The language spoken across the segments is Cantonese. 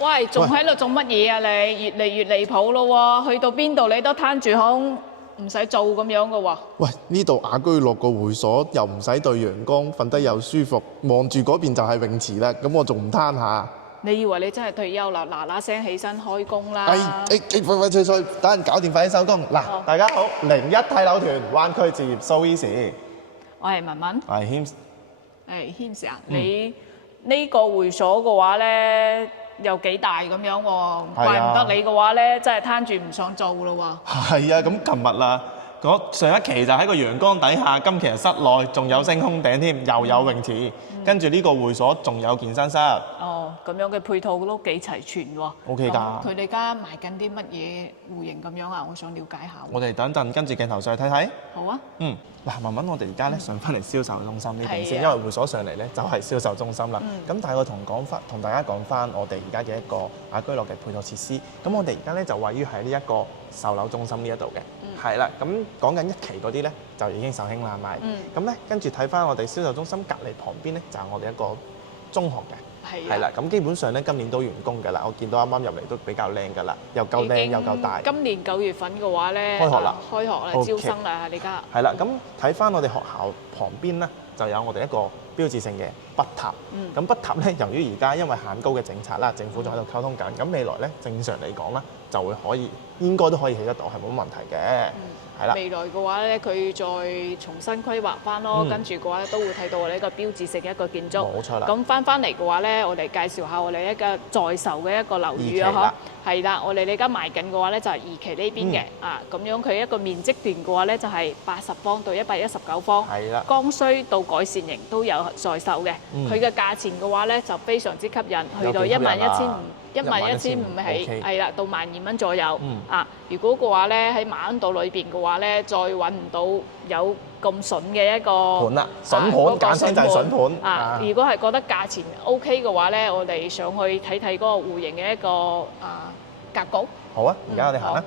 喂，仲喺度做乜嘢啊你？越嚟越離譜咯喎！去到邊度你都攤住胸，唔使做咁樣噶喎。喂，呢度雅居樂個會所又唔使對陽光，瞓得又舒服，望住嗰邊就係泳池啦。咁我仲唔攤下？你以為你真係退休啦？嗱嗱聲起身開工啦！快脆脆，等人搞掂快啲收工。嗱，大家好，01睇樓團灣區置業 So Easy，我係文文。我係謙。軒 Sir 啊，你呢個會所嘅話咧，又幾大咁樣喎？怪唔得你嘅話咧，真係攤住唔想做咯喎。係啊，咁琴日啦，上一期就喺個陽光底下，今期係室內，仲有星空頂添，又有泳池，跟住呢個會所仲有健身室。哦，咁樣嘅配套都幾齊全喎。OK 㗎。佢哋而家賣緊啲乜嘢戶型咁樣啊？我想了解下。我哋等陣跟住鏡頭上去睇睇。好啊。嗱，文文，我哋而家咧上翻嚟銷售中心呢邊先，係啊因為會所上嚟咧就係銷售中心啦。咁但係我同大家講翻我哋而家嘅一個雅居樂嘅配套設施。咁我哋而家咧就位於喺呢一個售樓中心呢一度嘅，係啦。咁講緊一期嗰啲咧就已經售罄啦賣。咁咧跟住睇翻我哋銷售中心隔離旁邊咧就係我哋一個中學嘅。係啦，咁基本上咧今年都完工㗎啦，我見到啱啱入嚟都比較靚㗎啦，又夠靚又夠大。今年9月份嘅話咧，開學啦，招生啦，你而家。係啦，咁睇翻我哋學校旁邊咧，就有我哋一個標誌性嘅北塔。咁北塔咧，由於而家因為限高嘅政策啦，政府仲喺度溝通緊，咁未來咧正常嚟講啦，就會應該都可以起得到，係冇問題嘅。係啦。未來嘅話咧，佢再重新規劃翻咯，跟住嘅話都會睇到我哋一個標誌性嘅一個建築。冇錯啦。咁翻嚟嘅話咧，我哋介紹下我哋一個在售嘅一個樓宇啊，嗬。係啦，我哋而家賣緊嘅話咧就係2期呢邊嘅，咁樣佢一個面積段嘅話咧就係80方到119方，係啦，剛需到改善型都有在售嘅。佢嘅價錢嘅話咧就非常之吸引，去到11500起，係啦，到12000蚊左右。如果嘅話咧喺馬鞍道裏邊嘅話咧，再揾唔到有咁筍嘅一個盤啦，筍盤簡稱就係筍盤。如果係覺得價錢 OK 嘅話咧，我哋上去睇睇嗰個戶型嘅一個格局。好啊，而家我哋行啦。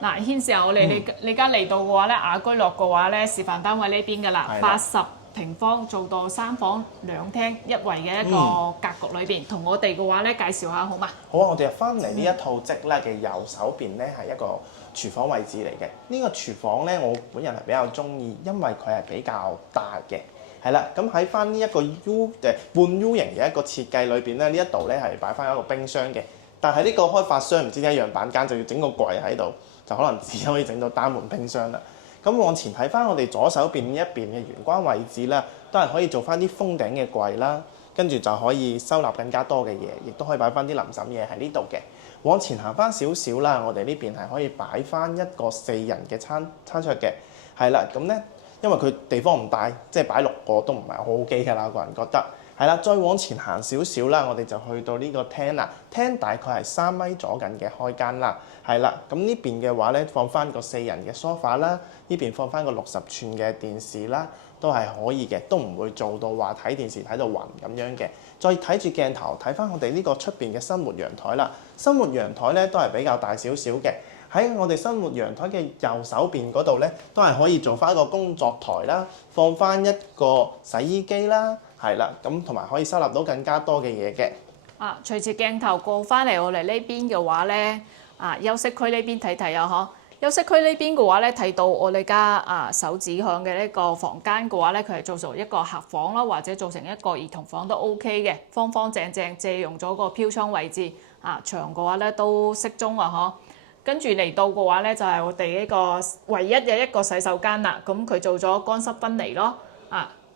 嗱，軒 Sir，你而家嚟到嘅話咧，雅居樂嘅話咧，示範單位呢邊㗎啦，80平方做到3房2廳1衛嘅一個格局裏邊，同我哋嘅話咧介紹下好嘛？好啊，我哋入翻嚟呢一套則咧嘅右手邊咧係一個廚房位置嚟嘅。呢個廚房咧，我本人係比較中意，因為佢係比較大嘅。係啦，咁喺翻呢一個半 U 型嘅一個設計裏邊咧，呢一度咧係擺翻一個冰箱嘅。但係呢個開發商唔知點解樣板間就要整個櫃喺度，就可能只可以整到單門冰箱啦。咁往前睇翻我哋左手邊呢一邊嘅玄關位置啦，都係可以做翻啲封頂嘅櫃啦，跟住就可以收納更加多嘅嘢，亦都可以擺翻啲臨審嘢喺呢度嘅。往前行翻少少啦，我哋呢邊係可以擺翻一個4人嘅餐桌嘅，係啦，咁咧因為佢地方唔大，即係擺6個都唔係好 OK 㗎啦，我個人覺得。係啦，再往前行少少啦，我哋就去到呢個廳啦。廳大概係3米左近嘅開間啦。係啦，咁呢邊嘅話咧，放翻個4人嘅梳化啦，呢邊放翻個60寸嘅電視啦，都係可以嘅，都唔會做到話睇電視睇到暈咁樣嘅。再睇住鏡頭睇翻我哋呢個出邊嘅生活陽台啦，生活陽台咧都係比較大少少嘅。喺我哋生活陽台嘅右手邊嗰度咧，都係可以做翻一個工作台啦，放翻一個洗衣機啦。係啦，咁同埋可以收納到更加多嘅嘢嘅。隨住鏡頭過翻嚟我哋呢邊嘅話咧，休息區呢邊睇睇啊，嗬。休息區呢邊嘅話咧，睇到我哋家手指向嘅呢個房間嘅話咧，佢係做成一個客房啦，或者做成一個兒童房都 OK 嘅，方方正正，借用咗個飄窗位置。牆嘅話咧都適中啊，嗬。跟住嚟到嘅話咧，就係我哋呢個唯一嘅一個洗手間啦。咁佢做咗乾濕分離咯，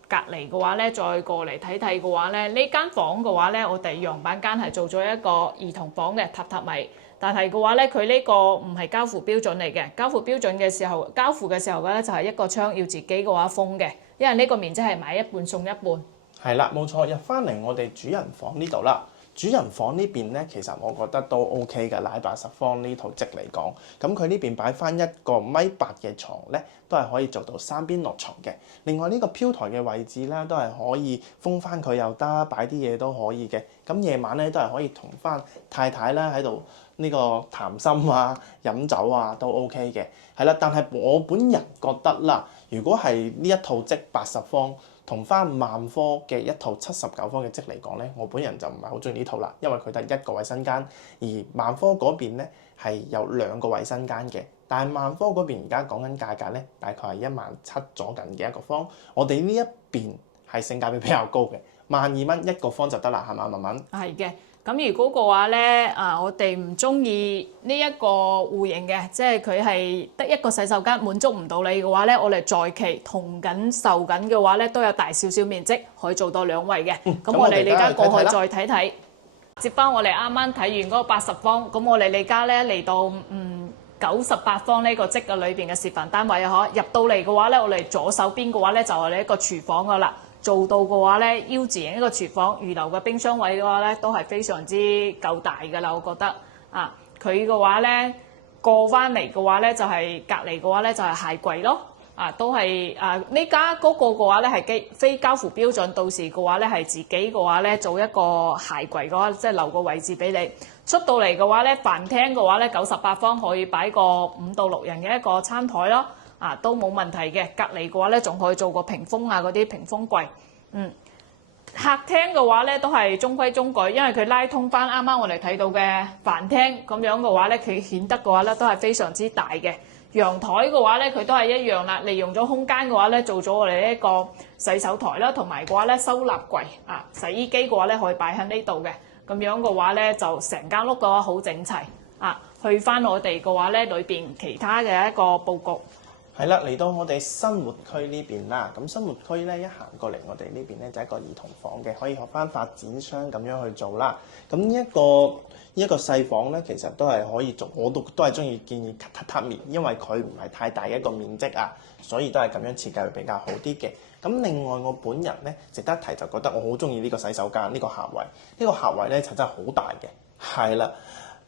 隔離嘅話咧，再過嚟睇睇嘅話咧，呢間房嘅話咧，我哋樣板間係做咗一個兒童房嘅榻榻米，但係嘅話咧，佢呢個唔係交付標準嚟嘅。交付標準嘅時候，交付嘅時候嘅咧就係一個窗要自己嘅話封嘅，因為呢個面積係買一半送一半。係啦，冇錯，入翻嚟我哋主人房呢度啦。主人房呢邊咧，其實我覺得都 OK 嘅，喺80方呢套則嚟講，咁佢呢邊擺翻一個1.8米嘅床咧，都係可以做到3邊落床嘅。另外呢個飄台嘅位置咧，都係可以封翻佢又得，擺啲嘢都可以嘅。咁夜晚咧都係可以同翻太太啦喺度呢個談心啊、飲酒啊都 OK 嘅。係啦，但係我本人覺得啦，如果係呢一套則80方，同翻萬科嘅一套79方嘅積嚟講咧，我本人就唔係好中意呢套啦，因為佢得一個衞生間，而萬科嗰邊咧係有2個衞生間嘅。但係萬科嗰邊而家講緊價格咧，大概係17000左近嘅一個方。我哋呢一邊係性價比比較高嘅，12000蚊一個方就得啦，係嘛，文文？係嘅。咁如果嘅話咧，我哋唔中意呢一個戶型嘅，即係佢係得一個洗手間，滿足唔到你嘅話咧，我哋在期同緊售緊嘅話咧，都有大少少面積，可以做到2位嘅。咁我哋而家過去再睇睇，接翻我哋啱啱睇完嗰個80方，咁我哋而家咧嚟到98方呢個積嘅裏邊嘅示範單位啊，入到嚟嘅話咧，我哋左手邊嘅話咧就係你一個廚房噶啦。做到嘅話咧，U 字型一個廚房，預留嘅冰箱位嘅話咧，都係非常之夠大㗎啦，我覺得佢嘅話咧過翻嚟嘅話咧，就係隔離嘅話咧就係鞋櫃咯，都係呢家嗰個嘅話咧係非交付標準，到時嘅話咧係自己嘅話咧做一個鞋櫃嘅話，即係留個位置俾你。出到嚟嘅話咧，飯廳嘅話咧98方可以擺個5到6人嘅一個餐台咯。都冇問題嘅，隔離嘅話咧，仲可以做個屏風嗰啲屏風櫃。客廳嘅話咧都係中規中矩，因為佢拉通翻啱啱我哋睇到嘅飯廳咁樣嘅話咧，佢顯得嘅話咧都係非常之大嘅。陽台嘅話咧，佢都係一樣啦，利用咗空間嘅話咧，做咗我哋一個洗手台啦，同埋嘅話咧收納櫃洗衣機嘅話咧可以擺喺呢度嘅。咁樣嘅話咧就成間屋嘅話好整齊去翻我哋嘅話咧裏邊其他嘅一個佈局。係啦，嚟到我哋生活區呢邊啦，咁生活區咧一行過嚟，我哋呢邊咧就係一個兒童房嘅，可以學翻發展商咁樣去做啦。咁一個細房咧，其實都係可以做，我都係中意建議榻榻米，因為佢唔係太大嘅一個面積所以都係咁樣設計會比較好啲嘅。咁另外我本人咧值得提就覺得我好中意呢個洗手間呢個客位，呢個客位咧就真係好大嘅，係啦。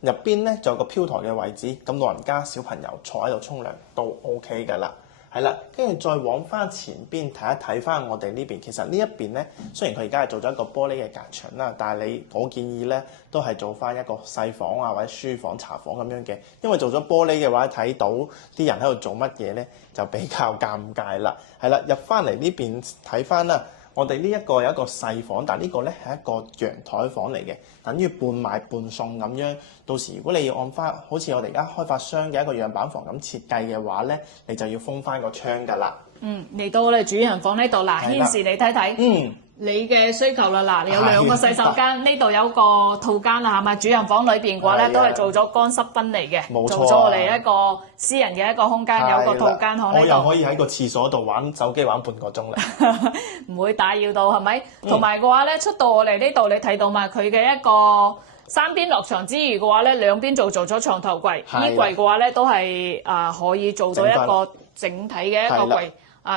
入邊咧仲有個飄台嘅位置，咁老人家小朋友坐喺度沖涼都 OK 㗎啦，係啦，跟住再往翻前邊睇一睇翻我哋呢邊，其實呢一邊咧雖然佢而家係做咗一個玻璃嘅隔牆啦，但係我建議咧都係做翻一個細房或者書房、茶房咁樣嘅，因為做咗玻璃嘅話睇到啲人喺度做乜嘢咧就比較尷尬啦，係啦，入翻嚟呢邊睇翻啦。我哋呢一個有一個細房，但係呢個咧係一個陽台房嚟嘅，等於半賣半送咁樣。到時如果你要按翻好似我哋而家開發商嘅一個樣板房咁設計嘅話咧，你就要封翻個窗㗎啦。嚟到我哋主人房呢度嗱，顯示你睇睇。你嘅需求啦，嗱，有2個洗手間，呢度有個套間啦，係咪？主人房裏邊嘅話咧，都係做咗乾濕分離嘅，做咗我哋一個私人嘅一個空間，有個套間喺呢度。我又可以喺個廁所度玩手機玩半個鐘啦，唔會打擾到，係咪？同埋嘅話咧，出到我哋呢度，你睇到嘛？佢嘅一個3邊落牆之餘嘅話咧，兩邊做咗床頭櫃，衣櫃嘅話咧都係可以做到一個整體嘅一個櫃。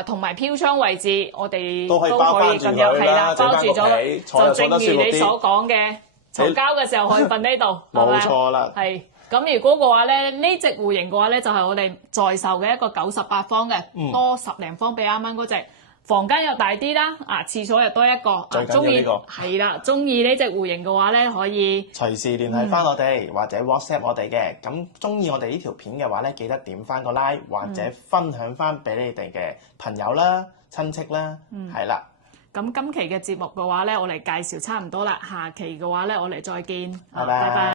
同埋飄窗位置，我哋都可以咁樣係啦，包住咗，就正如你所講嘅，嘈交嘅時候可以瞓呢度，冇錯啦。係咁，如果嘅話咧，呢隻戶型嘅話咧，就係我哋在售嘅一個98方嘅，多10零方比啱啱嗰隻。房間又大啲啦，廁所又多一個。最緊要呢個係啦，中意呢隻戶型嘅話咧，可以隨時聯繫翻我哋，或者 WhatsApp 我哋嘅。咁中意我哋呢條片嘅話咧，記得點翻個 like，或者分享翻俾你哋嘅朋友啦、親戚啦，係啦。咁今期嘅節目嘅話咧，我哋介紹差唔多啦，下期嘅話咧，我哋再見，拜拜。